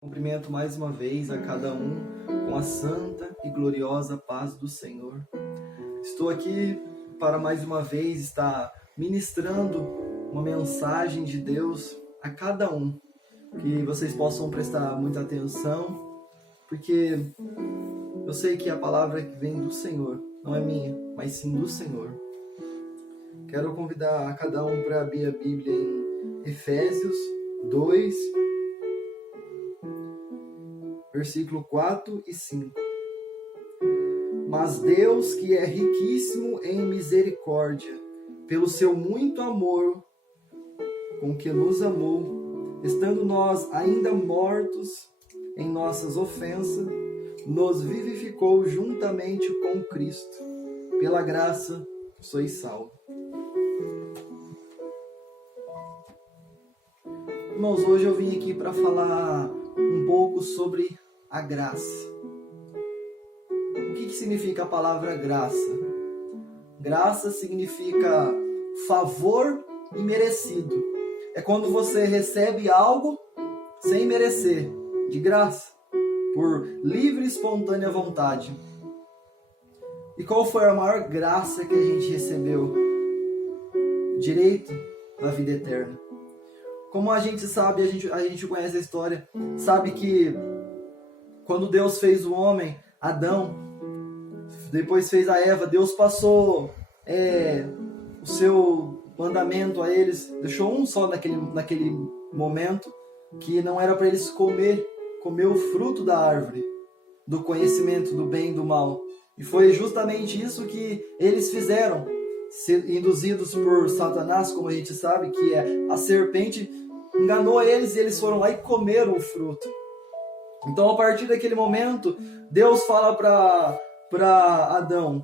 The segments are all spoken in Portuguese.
Cumprimento mais uma vez a cada um com a santa e gloriosa paz do Senhor. Estou aqui para mais uma vez estar ministrando uma mensagem de Deus a cada um. Que vocês possam prestar muita atenção, porque eu sei que a palavra que vem do Senhor não é minha, mas sim do Senhor. Quero convidar a cada um para abrir a Bíblia em Efésios 2, versículo 4 e 5. Mas Deus, que é riquíssimo em misericórdia, pelo seu muito amor com que nos amou, estando nós ainda mortos em nossas ofensas, nos vivificou juntamente com Cristo. Pela graça sois salvos. Irmãos, hoje eu vim aqui para falar um pouco sobre a graça. O que significa a palavra graça? Graça significa favor imerecido. É quando você recebe algo sem merecer, de graça, por livre e espontânea vontade. E qual foi a maior graça que a gente recebeu? Direito da vida eterna. Como a gente sabe, a gente conhece a história, sabe que quando Deus fez o homem, Adão, depois fez a Eva, Deus passou o seu mandamento a eles, deixou um só naquele momento, que não era para eles comer o fruto da árvore, do conhecimento do bem e do mal. E foi justamente isso que eles fizeram, induzidos por Satanás, como a gente sabe, que é a serpente, enganou eles e eles foram lá e comeram o fruto. Então, a partir daquele momento, Deus fala para Adão: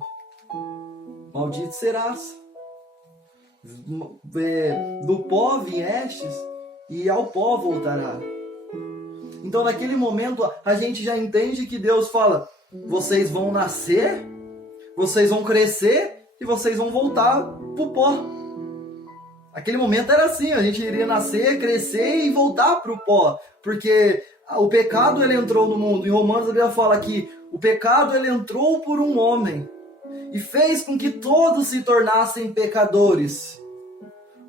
maldito serás, do pó viestes e ao pó voltará. Então, naquele momento, a gente já entende que Deus fala: vocês vão nascer, vocês vão crescer e vocês vão voltar pro pó. Aquele momento era assim, a gente iria nascer, crescer e voltar pro pó, porque o pecado ele entrou no mundo. Em Romanos a Bíblia fala que o pecado ele entrou por um homem e fez com que todos se tornassem pecadores.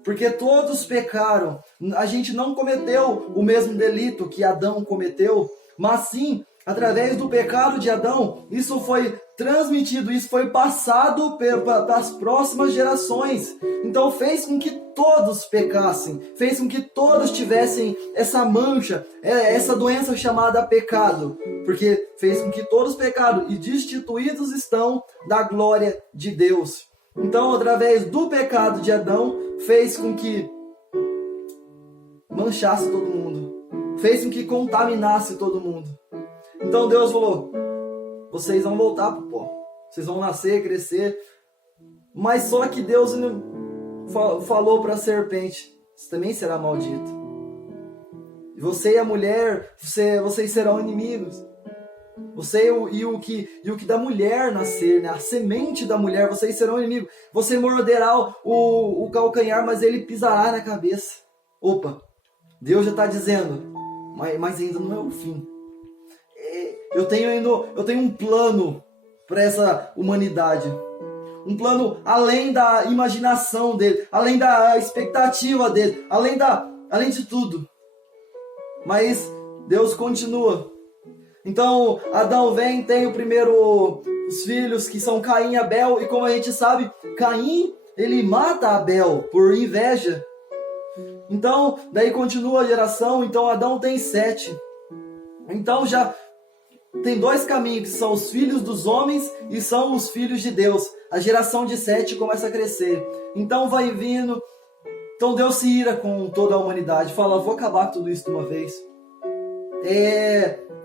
Porque todos pecaram. A gente não cometeu o mesmo delito que Adão cometeu, mas sim, através do pecado de Adão, isso foi transmitido, isso foi passado para as próximas gerações. Então fez com que todos pecassem, fez com que todos tivessem essa mancha, essa doença chamada pecado, porque fez com que todos pecaram e destituídos estão da glória de Deus. Então, através do pecado de Adão, fez com que manchasse todo mundo, fez com que contaminasse todo mundo. Então Deus falou: vocês vão voltar pro pó, vocês vão nascer, crescer. Mas só que Deus falou para a serpente: você também será maldito. E você e a mulher, vocês serão inimigos. Você e o que da mulher nascer, né? A semente da mulher, vocês serão inimigos. Você morderá o calcanhar, mas ele pisará na cabeça. Opa, Deus já está dizendo, mas ainda não é o fim. Eu tenho um plano para essa humanidade. Um plano além da imaginação dele, além da expectativa dele, além de tudo. Mas Deus continua. Então Adão vem, tem os filhos que são Caim e Abel, e como a gente sabe, Caim ele mata Abel por inveja. Então daí continua a geração, então Adão tem 7. Então já tem 2 caminhos, que são os filhos dos homens e são os filhos de Deus. A geração de 7 começa a crescer. Então vai vindo. Então Deus se ira com toda a humanidade. Fala: vou acabar com tudo isso de uma vez.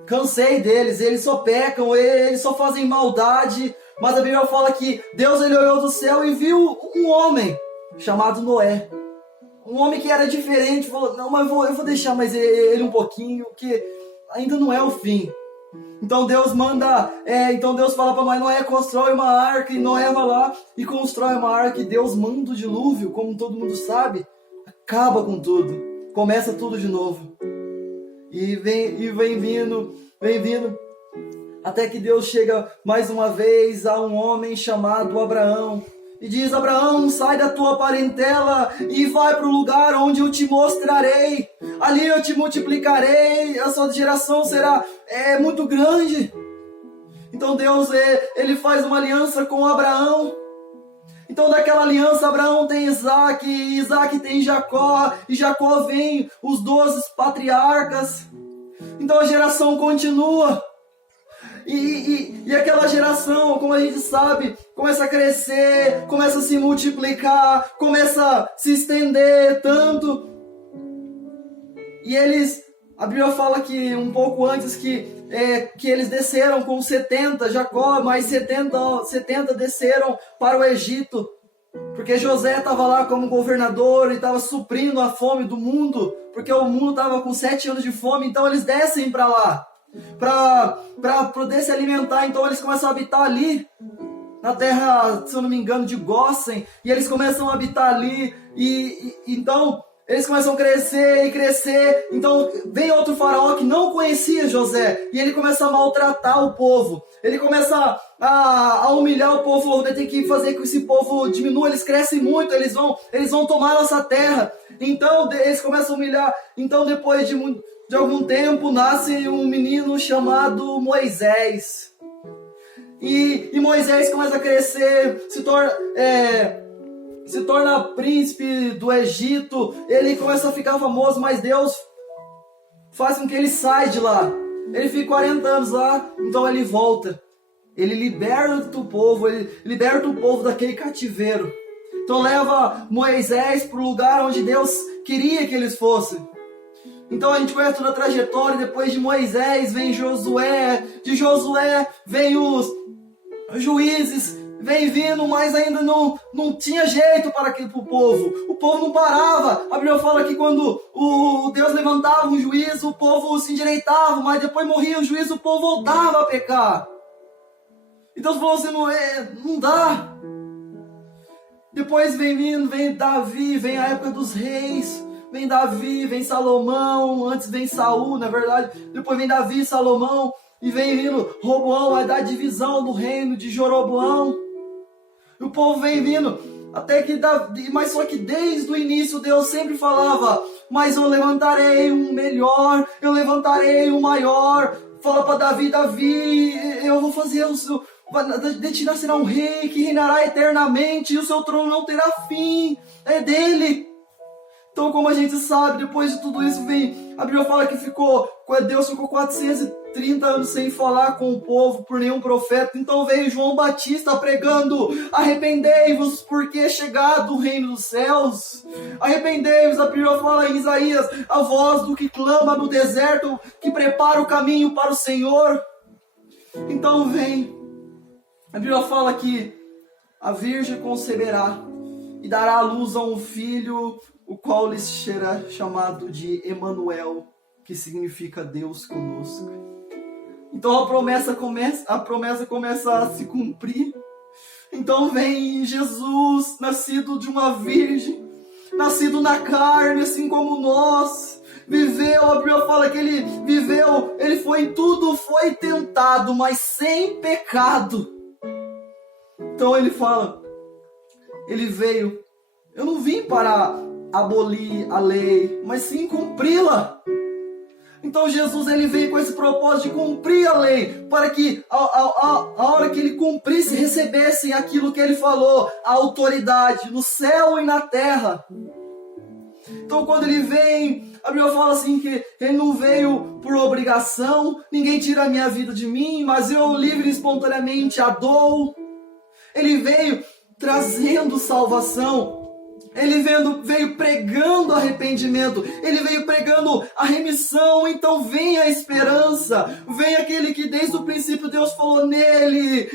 Cansei deles, eles só pecam, eles só fazem maldade. Mas a Bíblia fala que Deus ele olhou do céu e viu um homem chamado Noé. Um homem que era diferente. Falou: não, mas eu vou deixar mais ele um pouquinho, porque ainda não é o fim. Então Deus fala para Noé: constrói uma arca, e Noé vai lá e constrói uma arca, e Deus manda o dilúvio, como todo mundo sabe, acaba com tudo, começa tudo de novo. e vem vindo, até que Deus chega mais uma vez a um homem chamado Abraão. E diz: Abraão, sai da tua parentela e vai para o lugar onde eu te mostrarei. Ali eu te multiplicarei, a sua geração será muito grande. Então Deus, ele faz uma aliança com Abraão. Então daquela aliança, Abraão tem Isaac, e Isaac tem Jacó, e Jacó vem os 12 patriarcas. Então a geração continua. E aquela geração, como a gente sabe, começa a crescer, começa a se multiplicar, começa a se estender tanto. E a Bíblia fala que um pouco antes que eles desceram com 70, Jacó, mais 70 desceram para o Egito, porque José estava lá como governador e estava suprindo a fome do mundo, porque o mundo estava com 7 anos de fome, então eles descem para lá, para poder se alimentar. Então eles começam a habitar ali, na terra, se eu não me engano, de Gósen, e eles começam a habitar ali, e então eles começam a crescer e crescer. Então vem outro faraó que não conhecia José, e ele começa a maltratar o povo, ele começa a humilhar o povo, tem que fazer com que esse povo diminua, eles crescem muito, eles vão tomar nossa terra. Então eles começam a humilhar. Então depois de algum tempo nasce um menino chamado Moisés, e Moisés começa a crescer, se torna príncipe do Egito, ele começa a ficar famoso, mas Deus faz com que ele saia de lá. Ele fica 40 anos lá, então ele volta. Ele liberta o povo daquele cativeiro. Então leva Moisés para o lugar onde Deus queria que eles fossem. Então a gente conhece toda a trajetória. Depois de Moisés vem Josué, de Josué vem os juízes, vem vindo, mas ainda não tinha jeito para o povo. O povo não parava. A Bíblia fala que quando o Deus levantava um juiz, o povo se endireitava, mas depois morria o juiz, o povo voltava a pecar. E Deus falou assim: não dá. Depois vem Davi, vem a época dos reis. Vem Davi, vem Salomão, antes vem Saul, na verdade. Depois vem Davi e Salomão. E vem vindo Roboão, vai dar divisão do reino de Jeroboão. E o povo vem vindo, até que mas só que desde o início Deus sempre falava: mas eu levantarei um melhor, eu levantarei um maior. Fala para Davi, eu vou fazer de ti nascerá um rei que reinará eternamente, e o seu trono não terá fim, é dele. Então, como a gente sabe, depois de tudo isso a Bíblia fala que Deus ficou 430 anos sem falar com o povo por nenhum profeta. Então veio João Batista pregando: arrependei-vos, porque é chegado o reino dos céus. Arrependei-vos, a Bíblia fala em Isaías: a voz do que clama no deserto, que prepara o caminho para o Senhor. Então a Bíblia fala que a virgem conceberá e dará à luz a um filho, o qual lhe será chamado de Emanuel, que significa Deus conosco. Então a promessa começa a se cumprir. Então vem Jesus, nascido de uma virgem, nascido na carne, assim como nós. Viveu, a Bíblia fala que ele viveu, ele foi em tudo, foi tentado, mas sem pecado. Então ele fala, ele veio, eu não vim para abolir a lei, mas sim cumpri-la. Então Jesus, ele veio com esse propósito de cumprir a lei, para que a hora que ele cumprisse, recebessem aquilo que ele falou, a autoridade no céu e na terra. Então quando ele vem, a Bíblia fala assim que ele não veio por obrigação, ninguém tira a minha vida de mim, mas eu livre e espontaneamente a dou. Ele veio trazendo salvação. Ele veio pregando arrependimento, ele veio pregando a remissão. Então vem a esperança, vem aquele que desde o princípio Deus falou: nele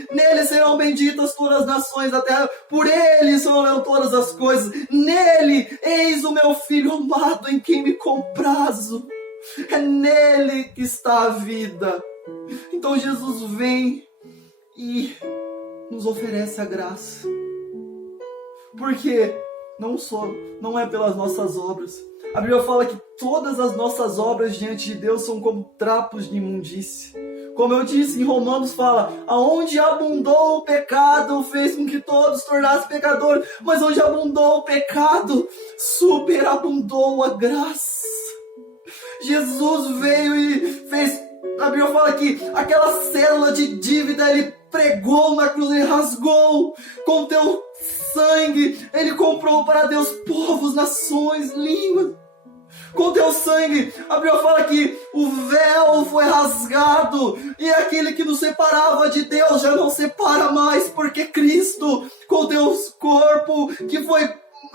serão benditas todas as nações da terra, por ele serão todas as coisas, nele, eis o meu filho amado em quem me comprazo, é nele que está a vida. Então Jesus vem e nos oferece a graça, porque não é pelas nossas obras. A Bíblia fala que todas as nossas obras diante de Deus são como trapos de imundícia. Como eu disse, em Romanos fala, aonde abundou o pecado, fez com que todos tornassem pecadores, mas onde abundou o pecado, superabundou a graça. Jesus veio e fez, a Bíblia fala que aquela célula de dívida, ele pregou na cruz, ele rasgou com teu sangue, ele comprou para Deus povos, nações, línguas. Com teu sangue, a Bíblia fala que o véu foi rasgado e aquele que nos separava de Deus já não separa mais, porque Cristo, com Deus corpo,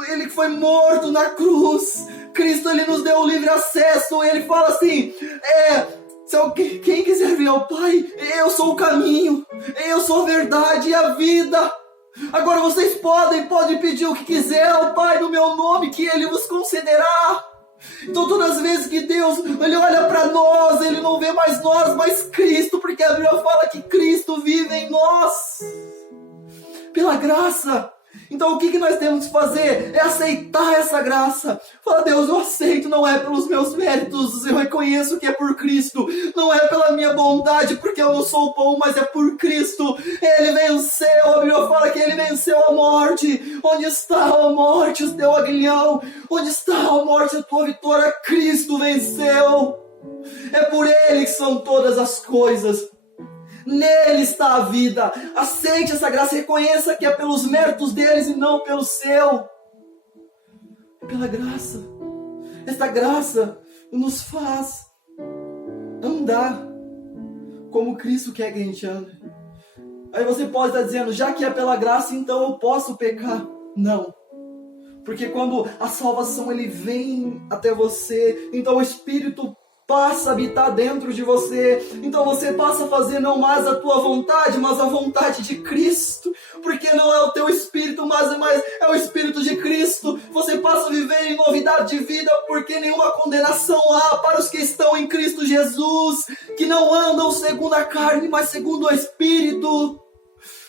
ele foi morto na cruz, Cristo, ele nos deu o livre acesso. Ele fala assim, quem quiser vir ao Pai, eu sou o caminho, eu sou a verdade e a vida. Agora vocês podem pedir o que quiser ao Pai no meu nome, que Ele vos concederá. Então todas as vezes que Deus, Ele olha para nós, Ele não vê mais nós, mas Cristo, porque a Bíblia fala que Cristo vive em nós, pela graça. Então o que nós temos que fazer? É aceitar essa graça. Fala, Deus, eu aceito, não é pelos meus méritos, eu reconheço que é por Cristo. Não é pela minha bondade, porque eu não sou bom, mas é por Cristo. Ele venceu, a Bíblia fala que Ele venceu a morte. Onde está a morte, o teu aguilhão? Onde está a morte, a tua vitória? Cristo venceu. É por Ele que são todas as coisas. Nele está a vida. Aceite essa graça, reconheça que é pelos méritos deles e não pelo seu. É pela graça. Esta graça nos faz andar como Cristo quer que a gente ande. Aí você pode estar dizendo, já que é pela graça, então eu posso pecar. Não. Porque quando a salvação ele vem até você, então o Espírito passa a habitar dentro de você. Então você passa a fazer não mais a tua vontade, mas a vontade de Cristo. Porque não é o teu espírito, mas é o Espírito de Cristo. Você passa a viver em novidade de vida, porque nenhuma condenação há para os que estão em Cristo Jesus, que não andam segundo a carne, mas segundo o Espírito.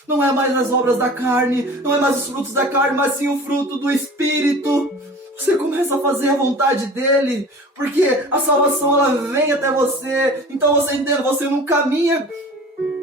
Não é mais as obras da carne, não é mais os frutos da carne, mas sim o fruto do Espírito. Você começa a fazer a vontade dele, porque a salvação ela vem até você. Então você entende, você não caminha,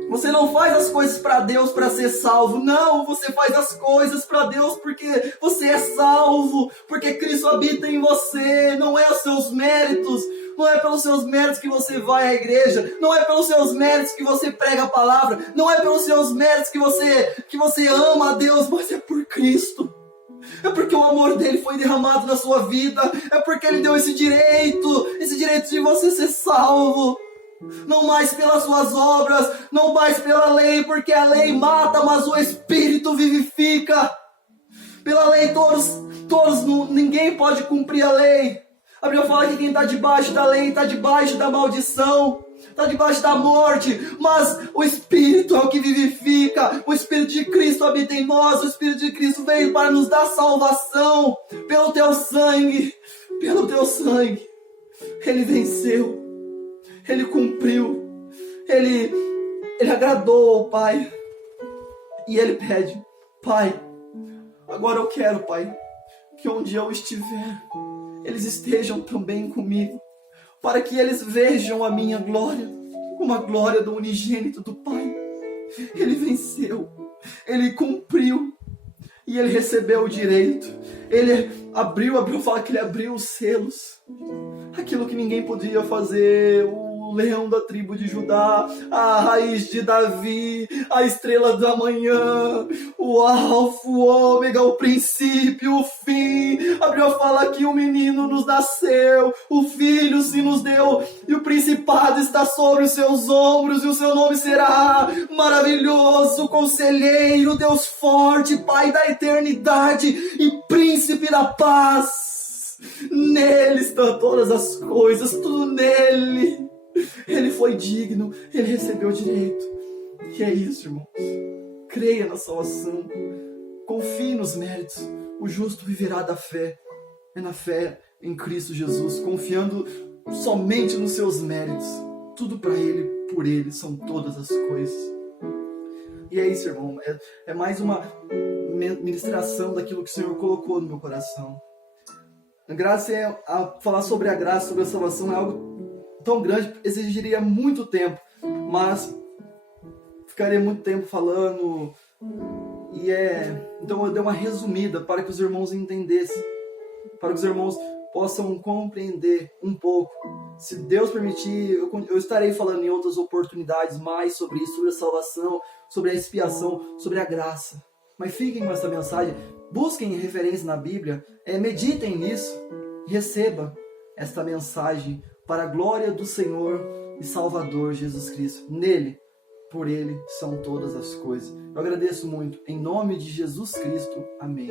você não faz as coisas para Deus para ser salvo. Não, você faz as coisas para Deus porque você é salvo, porque Cristo habita em você. Não é os seus méritos, não é pelos seus méritos que você vai à igreja, não é pelos seus méritos que você prega a palavra, não é pelos seus méritos que você ama a Deus, mas é por Cristo. É porque o amor dele foi derramado na sua vida. É porque ele deu esse direito de você ser salvo. Não mais pelas suas obras, não mais pela lei, porque a lei mata, mas o Espírito vivifica. Pela lei ninguém pode cumprir a lei. A Bíblia fala que quem está debaixo da lei está debaixo da maldição, está debaixo da morte, mas o Espírito é o que vivifica. O Espírito de Cristo habita em nós. O Espírito de Cristo veio para nos dar salvação pelo teu sangue. Ele venceu, ele cumpriu, ele agradou ao Pai e ele pede, Pai, agora eu quero, Pai, que onde eu estiver eles estejam também comigo, para que eles vejam a minha glória, como a glória do unigênito do Pai. Ele venceu, ele cumpriu, e ele recebeu o direito. Ele abriu, fala que ele abriu os selos, aquilo que ninguém podia fazer. O leão da tribo de Judá, a raiz de Davi, a estrela da manhã, o alfa, o ômega, o princípio, o fim. A Bíblia fala que o menino nos nasceu, o filho se nos deu, e o principado está sobre os seus ombros, e o seu nome será maravilhoso, conselheiro, Deus forte, Pai da eternidade e príncipe da paz. Nele estão todas as coisas, tudo nele. Ele foi digno, ele recebeu o direito. E é isso, irmãos. Creia na salvação, confie nos méritos. O justo viverá da fé. É na fé em Cristo Jesus, confiando somente nos seus méritos. Tudo para Ele, por Ele, são todas as coisas. E é isso, irmão. É mais uma ministração daquilo que o Senhor colocou no meu coração. Falar sobre a graça, sobre a salvação é algo tão grande, exigiria muito tempo, mas ficaria muito tempo falando, então eu dei uma resumida para que os irmãos entendessem, para que os irmãos possam compreender um pouco. Se Deus permitir, eu estarei falando em outras oportunidades mais sobre isso, sobre a salvação, sobre a expiação, sobre a graça. Mas fiquem com essa mensagem, busquem referência na Bíblia, meditem nisso, receba esta mensagem para a glória do Senhor e Salvador Jesus Cristo. Nele, por Ele, são todas as coisas. Eu agradeço muito. Em nome de Jesus Cristo. Amém.